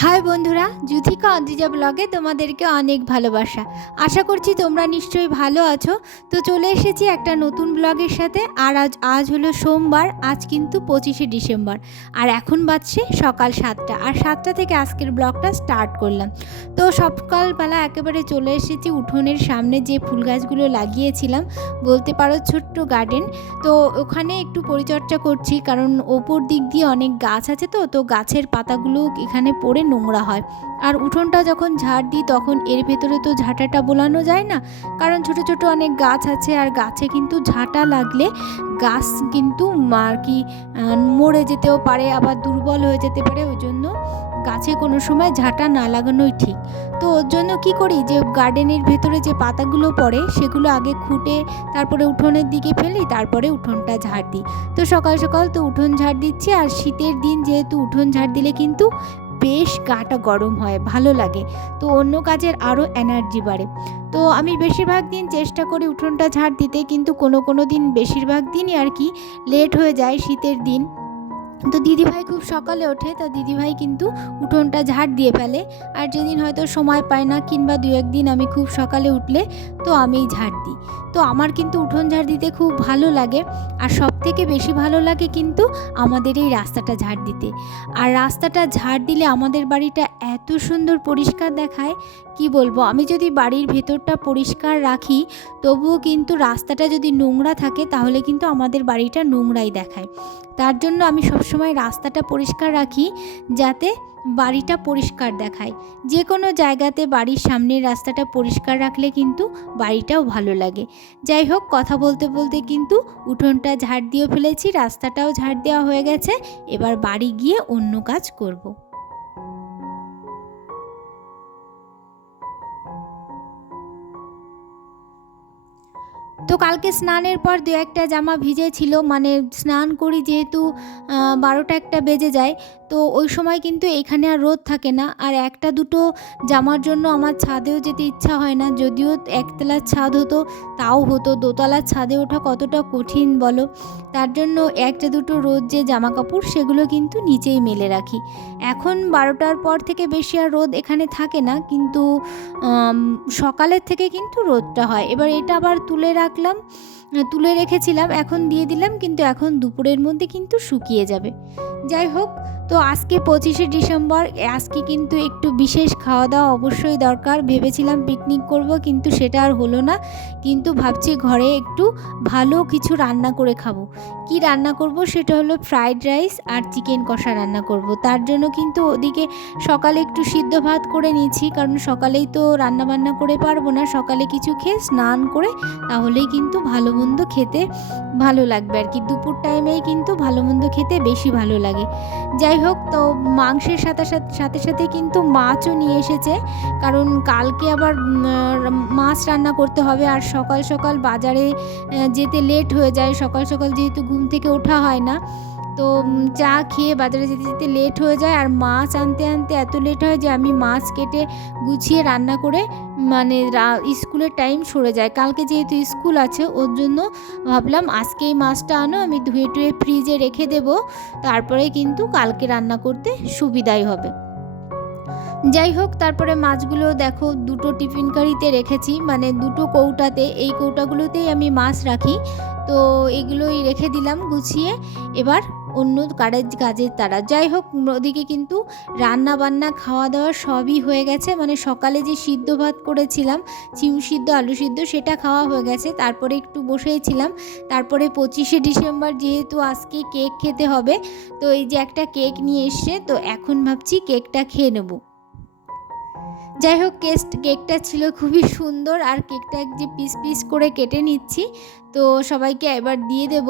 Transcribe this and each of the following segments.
High বন্ধুরা, যুথিকা অদ্রিজা ব্লগে তোমাদেরকে অনেক ভালোবাসা। আশা করছি তোমরা নিশ্চয়ই ভালো আছো। তো চলে এসেছি একটা নতুন ব্লগের সাথে। আর আজ হলো সোমবার, আজ কিন্তু 25শে ডিসেম্বর। আর এখন বাজছে সকাল 7টা, আর 7টা থেকে আজকের ব্লগটা স্টার্ট করলাম। তো সকালবেলা একেবারে চলে এসেছি উঠোনের সামনে যে ফুল গাছগুলো লাগিয়েছিলাম, বলতে পারো ছোট্ট গার্ডেন। তো ওখানে একটু পরিচর্যা করছি, কারণ ওপর দিক দিয়ে অনেক গাছ আছে, তো গাছের পাতাগুলো এখানে পড়ে নোংরা হয়। আর উঠোনটা যখন ঝাড় দিই তখন এর ভেতরে তো ঝাঁটাটা বোলানো যায় না, কারণ ছোট ছোট অনেক গাছ আছে, আর গাছে কিন্তু ঝাঁটা লাগলে গাছ কিন্তু আর কি মরে যেতেও পারে, আবার দুর্বল হয়ে যেতে পারে। ওই জন্য গাছে কোনো সময় ঝাঁটা না লাগানোই ঠিক। তো ওর জন্য কী করি, যে গার্ডেনের ভেতরে যে পাতাগুলো পড়ে সেগুলো আগে খুঁটে তারপরে উঠোনের দিকে ফেলি, তারপরে উঠোনটা ঝাড় দিই। তো সকাল সকাল তো উঠোন ঝাড় দিচ্ছি, আর শীতের দিন যেহেতু উঠোন ঝাড় দিলে কিন্তু বেশ গাটা গরম হয়, ভালো লাগে। তো অন্য কাজের আরও এনার্জি বাড়ে। তো আমি বেশিরভাগ দিন চেষ্টা করি উঠোনটা ঝাড় দিতে, কিন্তু কোনো দিন, বেশিরভাগ দিনই আর কি লেট হয়ে যায় শীতের দিন। তো দিদিভাই খুব সকালে ওঠে, তো দিদিভাই কিন্তু উঠোনটা ঝাড় দিয়ে ফেলে। আর যেদিন হয়তো সময় পায় না, কিংবা দু একদিন আমি খুব সকালে উঠলে তো আমিই ঝাড় দিই। তো আমার কিন্তু উঠোন ঝাড় দিতে খুব ভালো লাগে। আর সবথেকে বেশি ভালো লাগে কিন্তু আমাদের এই রাস্তাটা ঝাড় দিতে। আর রাস্তাটা ঝাড় দিলে আমাদের বাড়িটা এত সুন্দর পরিষ্কার দেখায়, কি বলবো। আমি যদি বাড়ির ভেতরটা পরিষ্কার রাখি, তবুও কিন্তু রাস্তাটা যদি নোংরা থাকে তাহলে কিন্তু আমাদের বাড়িটা নোংরাই দেখায়। তার জন্য আমি সবসময় রাস্তাটা পরিষ্কার রাখি, যাতে বাড়িটা পরিষ্কার দেখায়। যে কোনো জায়গাতে বাড়ির সামনের রাস্তাটা পরিষ্কার রাখলে কিন্তু বাড়িটাও ভালো লাগে। যাই হোক, কথা বলতে বলতে কিন্তু উঠোনটা ঝাড় দিয়ে ফেলেছি, রাস্তাটাও ঝাড় দেওয়া হয়ে গেছে। এবার বাড়ি গিয়ে অন্য কাজ করব। তো কালকে স্নানের পর দু একটা জামা ভিজে ছিল, মানে স্নান করি যেহেতু 12টা-1টা বেজে যায়, তো ওই সময় কিন্তু এখানে আর রোদ থাকে না। আর একটা দুটো জামার জন্য আমার ছাদেও যেতে ইচ্ছা হয় না, যদিও একতলার ছাদ হতো তাও হতো, দোতলার ছাদে ওঠা কতটা কঠিন বলো। তার জন্য একটা দুটো রোদ যে জামা কাপড় সেগুলো কিন্তু নিচেই মেলে রাখি। এখন 12টার পর থেকে বেশি আর রোদ এখানে থাকে না, কিন্তু সকালের থেকে কিন্তু রোদটা হয়। এবার এটা আবার তুলে রেখেছিলাম, এখন দিয়ে দিলাম, কিন্তু এখন দুপুরের মধ্যে কিন্তু শুকিয়ে যাবে। যাই হোক, তো আজকে 25শে ডিসেম্বর, আজকে কিন্তু একটু বিশেষ খাওয়া দাওয়া অবশ্যই দরকার। ভেবেছিলাম পিকনিক করব, কিন্তু সেটা আর হলো না। কিন্তু ভাবছি ঘরে একটু ভালো কিছু রান্না করে খাবো। কি রান্না করব সেটা হলো ফ্রাইড রাইস আর চিকেন কষা রান্না করব। তার জন্য কিন্তু ওদিকে সকালে একটু সিদ্ধ ভাত করে নিয়েছি, কারণ সকালেই তো রান্না বান্না করে পারবো না। সকালে কিছু খেয়ে স্নান করে তাহলেই কিন্তু ভালো মন্দ খেতে ভালো লাগবে আর কি। দুপুর টাইমেই কিন্তু ভালো মন্দ খেতে বেশি ভালো লাগে। যাই হোক, তো মাংসের সাথে সাথে কিন্তু মাছও নিয়ে এসেছে, কারণ কালকে আবার মাছ রান্না করতে হবে। আর সকাল সকাল বাজারে যেতে লেট হয়ে যায়, সকাল সকাল যেহেতু ঘুম থেকে ওঠা হয় না, তো চা খেয়ে বাজারে যেতে যেতে লেট হয়ে যায়। আর মাছ আনতে আনতে এত লেট হয় যে আমি মাছ কেটে গুছিয়ে রান্না করে, মানে স্কুলের টাইম সরে যায়। কালকে যেহেতু স্কুল আছে, ওর জন্য ভাবলাম আজকেই মাছটা আনো, আমি ধুয়ে টুয়ে ফ্রিজে রেখে দেবো, তারপরে কিন্তু কালকে রান্না করতে সুবিধাই হবে। যাই হোক, তারপরে মাছগুলো দেখো দুটো টিফিন কারিতে রেখেছি, মানে দুটো কৌটাতে। এই কৌটাগুলোতেই আমি মাছ রাখি, তো এগুলোই রেখে দিলাম গুছিয়ে। এবার অন্য কাজের তারা। যাই হোক, ওদিকে কিন্তু রান্না বান্না খাওয়া দাওয়া সবই হয়ে গেছে। মানে সকালে যে সিদ্ধ ভাত করেছিলাম, সিম সিদ্ধ আলু সিদ্ধ, সেটা খাওয়া হয়ে গেছে। তারপরে একটু বসেছিলাম। তারপরে 25শে ডিসেম্বর যেহেতু আজকে কেক খেতে হবে, তো এই যে একটা কেক নিয়ে এসছে, তো এখন ভাবছি কেকটা খেয়ে নেবো। যাই হোক, কেকটা ছিল খুবই সুন্দর, আর কেকটা যে পিস পিস করে কেটে নিচ্ছি, তো সবাইকে এবার দিয়ে দেব।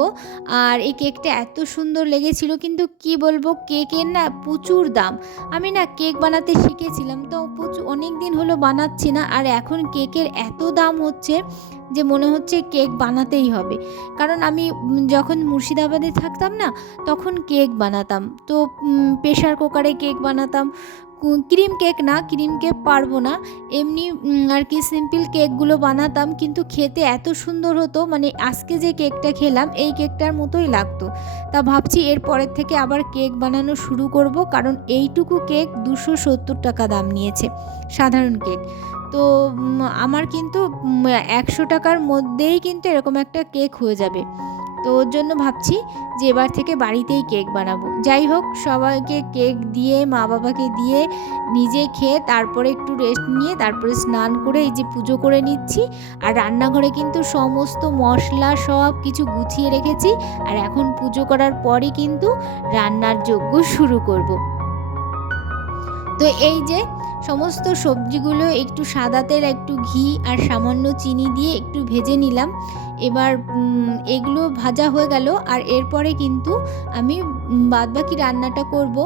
আর এই কেকটা এত সুন্দর লেগেছিল, কিন্তু কি বলবো, কেকের না প্রচুর দাম। আমি না কেক বানাতে শিখেছিলাম, তো অনেক দিন হলো বানাচ্ছি না, আর এখন কেকের এত দাম হচ্ছে যে মনে হচ্ছে কেক বানাতেই হবে। কারণ আমি যখন মুর্শিদাবাদে থাকতাম না, তখন কেক বানাতাম, তো প্রেশার কুকারে কেক বানাতাম, ক্রিম কেক না, ক্রিম কেক পারবো না, এমনি আর কি সিম্পল কেকগুলো বানাতাম, কিন্তু খেতে এত সুন্দর হতো, মানে আজকে যে কেকটা খেলাম এই কেকটার মতোই লাগতো। তা ভাবছি এরপরের থেকে আবার কেক বানানো শুরু করব, কারণ এইটুকু কেক 270 টাকা দাম নিয়েছে সাধারণ কেক। তো আমার কিন্তু 100 টাকার মধ্যেই কিন্তু এরকম একটা কেক হয়ে যাবে। তো ওর জন্য ভাবছি যে এবার থেকে বাড়িতেই কেক বানাবো। যাই হোক, সবাইকে কেক দিয়ে, মা বাবাকে দিয়ে, নিজে খেয়ে তারপরে একটু রেস্ট নিয়ে তারপরে স্নান করে এই যে পুজো করে নিচ্ছি। আর রান্নাঘরে কিন্তু সমস্ত মশলা সব কিছু গুছিয়ে রেখেছি, আর এখন পুজো করার পরই কিন্তু রান্নার যজ্ঞ শুরু করব। তো এই যে সমস্ত সবজিগুলো একটু সাদা তেল, একটু ঘি আর সামান্য চিনি দিয়ে একটু ভেজে নিলাম। এবার এগুলো ভাজা হয়ে গেল, আর এরপরে কিন্তু আমি বাদবাকি রান্নাটা করব।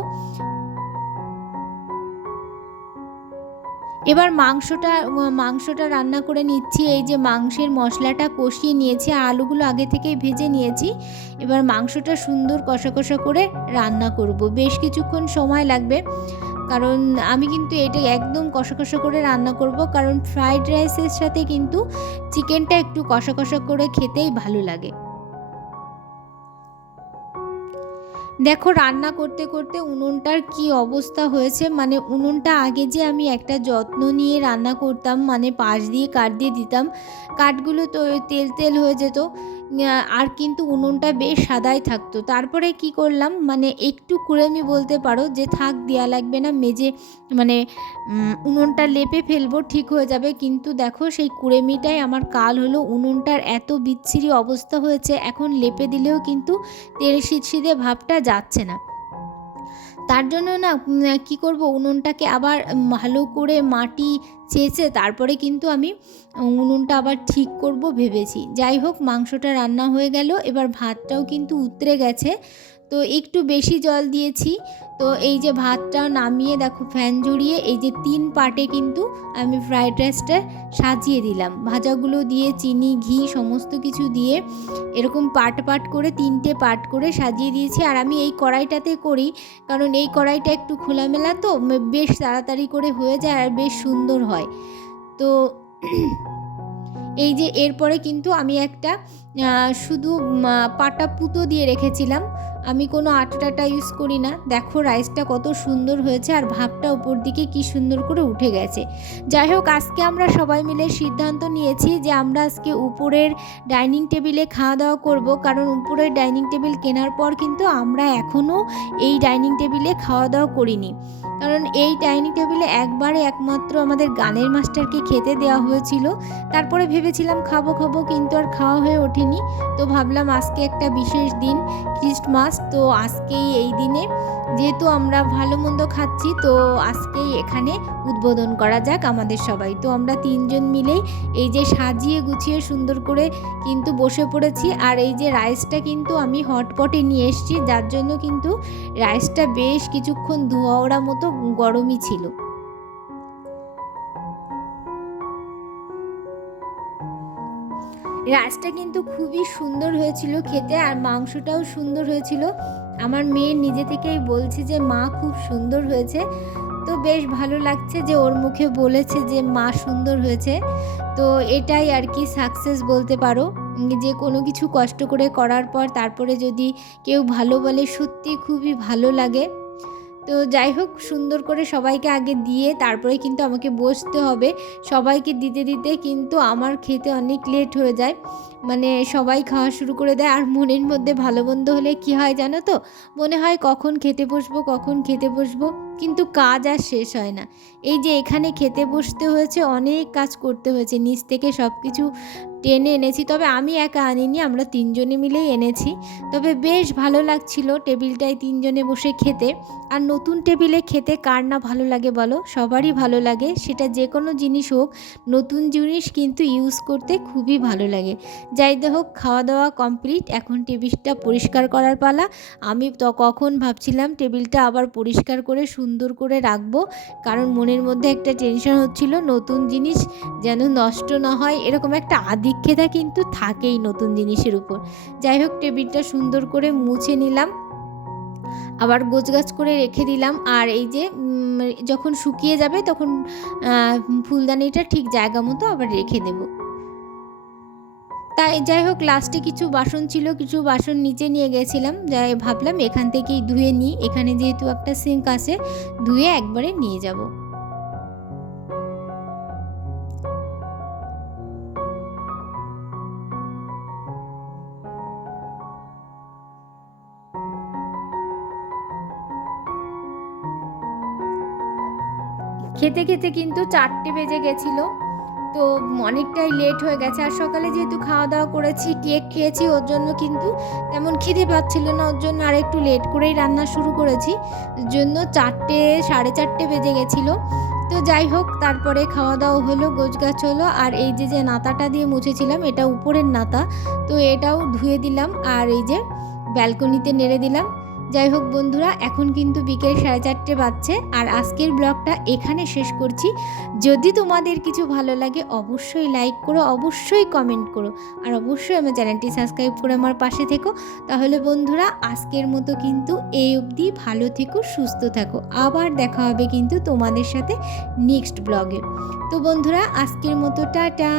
এবার মাংসটা রান্না করে নিচ্ছি। এই যে মাংসের মশলাটা কষিয়ে নিয়েছি, আর আলুগুলো আগে থেকেই ভেজে নিয়েছি। এবার মাংসটা সুন্দর কষা কষা করে রান্না করব, বেশ কিছুক্ষণ সময় লাগবে, কারণ আমি কিন্তু এটা একদম কষা কষা করে রান্না করব, কারণ ফ্রাইড রাইসের সাথে কিন্তু চিকেনটা একটু কষা কষা করে খেতেই ভালো লাগে। দেখো রান্না করতে করতে উনুনটার কি অবস্থা হয়েছে, মানে উনুনটা আগে যে আমি একটা যত্ন নিয়ে রান্না করতাম, মানে পাশ দিয়ে কাঠ দিয়ে দিতাম, কাঠগুলো তো তেল তেল হয়ে যেত, আর কিন্তু উনুনটা বেশ সাদাই থাকতো। তারপরে কি করলাম, মানে একটু কুড়েমি বলতে পারো, যে থাক দেওয়া লাগবে না, মেজে মানে উনুনটা লেপে ফেলবো ঠিক হয়ে যাবে, কিন্তু দেখো সেই কুড়েমিটাই আমার কাল হলো। উনুনটার এত বিচ্ছিরি অবস্থা হয়েছে, এখন লেপে দিলেও কিন্তু তেল শীতশীতে ভাবটা যাচ্ছে না। তার জন্য না কি করব, উনুনটাকে আবার ভালো করে মাটি চেঁচে তারপরে কিন্তু আমি উনুনটা আবার ঠিক করব ভেবেছি। যাই হোক, মাংসটা রান্না হয়ে গেল, এবার ভাতটাও কিন্তু উতরে গেছে, তো একটু বেশি জল দিয়েছি। তো এই যে ভাতটা নামিয়ে দেখো ফ্যান ঝরিয়ে এই যে 3 পার্টে কিন্তু আমি ফ্রাইড রাইসটা সাজিয়ে দিলাম, ভাজাগুলো দিয়ে চিনি ঘি সমস্ত কিছু দিয়ে এরকম পার্ট পার্ট করে 3টে পার্ট করে সাজিয়ে দিয়েছি। আর আমি এই কড়াইটাতে করি, কারণ এই কড়াইটা একটু খোলামেলা, তো বেশ তাড়াতাড়ি করে হয়ে যায় আর বেশ সুন্দর হয়। তো এই যে এরপরে কিন্তু আমি একটা শুধু পাটা পুতো দিয়ে রেখেছিলাম, আমি কোনো আটাটা ইউজ করি না। দেখো রাইসটা কত সুন্দর হয়েছে, আর ভাপটা উপর দিকে কি সুন্দর করে উঠে গেছে। যাই হোক, আজকে আমরা সবাই মিলে সিদ্ধান্ত নিয়েছি যে আমরা আজকে উপরের ডাইনিং টেবিলে খাওয়া দাওয়া করব, কারণ উপরের ডাইনিং টেবিল কেনার পর কিন্তু আমরা এখনও এই ডাইনিং টেবিলে খাওয়া দাওয়া করিনি, কারণ এই ডাইনিং টেবিলে একবারে একমাত্র আমাদের গানের মাস্টারকে খেতে দেওয়া হয়েছিল। তারপরে ভেবেছিলাম খাবো কিন্তু আর খাওয়া হয়ে ওঠেনি। তো ভাবলাম আজকে একটা বিশেষ দিন, ক্রিসমাস, তো আজকেই এই দিনে যেহেতু আমরা ভালো মন্দ খাচ্ছি, তো আজকেই এখানে উদ্বোধন করা যাক আমাদের সবাই। তো আমরা 3জন মিলেই এই যে সাজিয়ে গুছিয়ে সুন্দর করে কিন্তু বসে পড়েছি। আর এই যে রাইসটা কিন্তু আমি হটপটে নিয়ে এসেছি, যার জন্য কিন্তু রাইসটা বেশ কিছুক্ষণ ধোয়া ওড়া মতো গরমই ছিল। রাইসটা কিন্তু খুবই সুন্দর হয়েছিল খেতে, আর মাংসটাও সুন্দর হয়েছিল। আমার মেয়ে নিজে থেকেই বলছে যে মা খুব সুন্দর হয়েছে, তো বেশ ভালো লাগছে যে ওর মুখে বলেছে যে মা সুন্দর হয়েছে। তো এটাই আর কি সাকসেস বলতে পারো, যে কোনো কিছু কষ্ট করে করার পর তারপরে যদি কেউ ভালো বলে, সত্যি খুবই ভালো লাগে। তো যাই হোক, সুন্দর করে সবাইকে আগে দিয়ে তারপরে কিন্তু আমাকে বসতে হবে। সবাইকে দিতে দিতে কিন্তু আমার খেতে অনেক লেট হয়ে যায়, মানে সবাই খাওয়া শুরু করে দেয়। আর মনের মধ্যে ভালো মন্দ হলে কি হয় জানো তো, মনে হয় কখন খেতে বসবো, কিন্তু কাজ আর শেষ হয় না। এই যে এখানে খেতে বসতে হয়েছে, অনেক কাজ করতে হয়েছে, নিচ থেকে সব কিছু টেনে এনেছি, তবে আমি একা আনিনি, আমরা 3জনে মিলেই এনেছি। তবে বেশ ভালো লাগছিল টেবিলটায় 3জনে বসে খেতে। আর নতুন টেবিলে খেতে কার না ভালো লাগে বলো, সবারই ভালো লাগে, সেটা যে কোনো জিনিস হোক, নতুন জিনিস কিন্তু ইউজ করতে খুবই ভালো লাগে। যাই হোক, খাওয়া দাওয়া কমপ্লিট, এখন টেবিলটা পরিষ্কার করার পালা। আমি তো কখন ভাবছিলাম টেবিলটা আবার পরিষ্কার করে সুন্দর করে রাখবো, কারণ মনের মধ্যে একটা টেনশন হচ্ছিল নতুন জিনিস যেন নষ্ট না হয়, এরকম একটা আধিক্যতা কিন্তু থাকেই নতুন জিনিসের উপর। যাই হোক, টেবিলটা সুন্দর করে মুছে নিলাম। আবার গোছগাছ করে রেখে দিলাম। আর এই যে যখন শুকিয়ে যাবে তখন ফুলদানিটা ঠিক জায়গা মতো আবার রেখে দেব। তাই যাই হোক, লাস্টে কিছু বাসন ছিল, কিছু বাসন নিচে নিয়ে গেছিলাম, যাই ভাবলাম এখান থেকেই ধুয়ে নিই, এখানে যেহেতু একটা সিঙ্ক আছে, ধুয়ে একবারে নিয়ে যাব। খেতে খেতে কিন্তু 4টে বেজে গেছিলো, তো অনেকটাই লেট হয়ে গেছে। আর সকালে যেহেতু খাওয়া দাওয়া করেছি, কেক খেয়েছি, ওর জন্য কিন্তু তেমন খিদে পাচ্ছিল না, ওর জন্য আর একটু লেট করেই রান্না শুরু করেছি, ওর জন্য 4টে 4:30 বেজে গেছিলো। তো যাই হোক, তারপরে খাওয়া দাওয়া হলো, গোছগাছ হলো। আর এই যে নাতাটা দিয়ে মুছেছিলাম, এটা উপরের নাতা, তো এটাও ধুয়ে দিলাম, আর এই যে ব্যালকনিতে নেড়ে দিলাম। যাই হোক বন্ধুরা, এখন কিন্তু বিকেল 4:30 বাজছে, আর আজকের ব্লগটা এখানে শেষ করছি। যদি তোমাদের কিছু ভালো লাগে অবশ্যই লাইক করো, অবশ্যই কমেন্ট করো, আর অবশ্যই আমার চ্যানেলটি সাবস্ক্রাইব করে আমার পাশে থেকো। তাহলে বন্ধুরা, আজকের মতো কিন্তু এই অবধি। ভালো থেকো, সুস্থ থাকো, আবার দেখা হবে কিন্তু তোমাদের সাথে নেক্সট ব্লগে। তো বন্ধুরা, আজকের মতো টাটা।